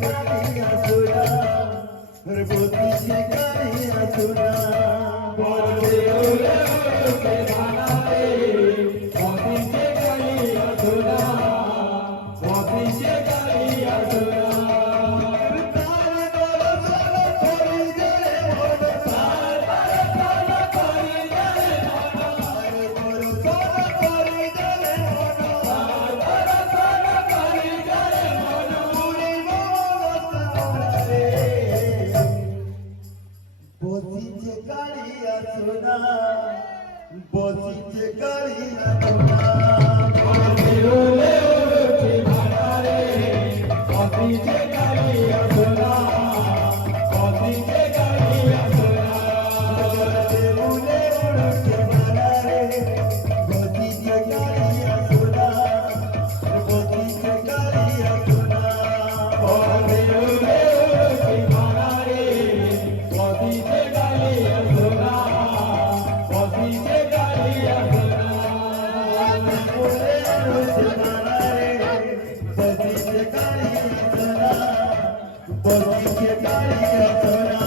কালিয়া সোনা বদিছে কালিয়া সোনা বলে ওরে ওরে বানারে বদিছে কালিয়া সোনা বদিছে কালিয়া সোনা বদিছে কালিয়া সোনা বদিছে কালিয়া সোনা বলে ওরে ওরে বানারে বদিছে কালিয়া সোনা বদিছে কালিয়া সোনা বলে ওরে ওরে বানারে বদিছে কালিয়া সোনা বদিছে কালিয়া সোনা বলে ওরে ওরে বানারে বদিছে কালিয়া সোনা বদিছে কালিয়া সোনা ওরে ওরে বানারে বদিছে কালিয়া সোনা বদিছে কালিয়া সোনা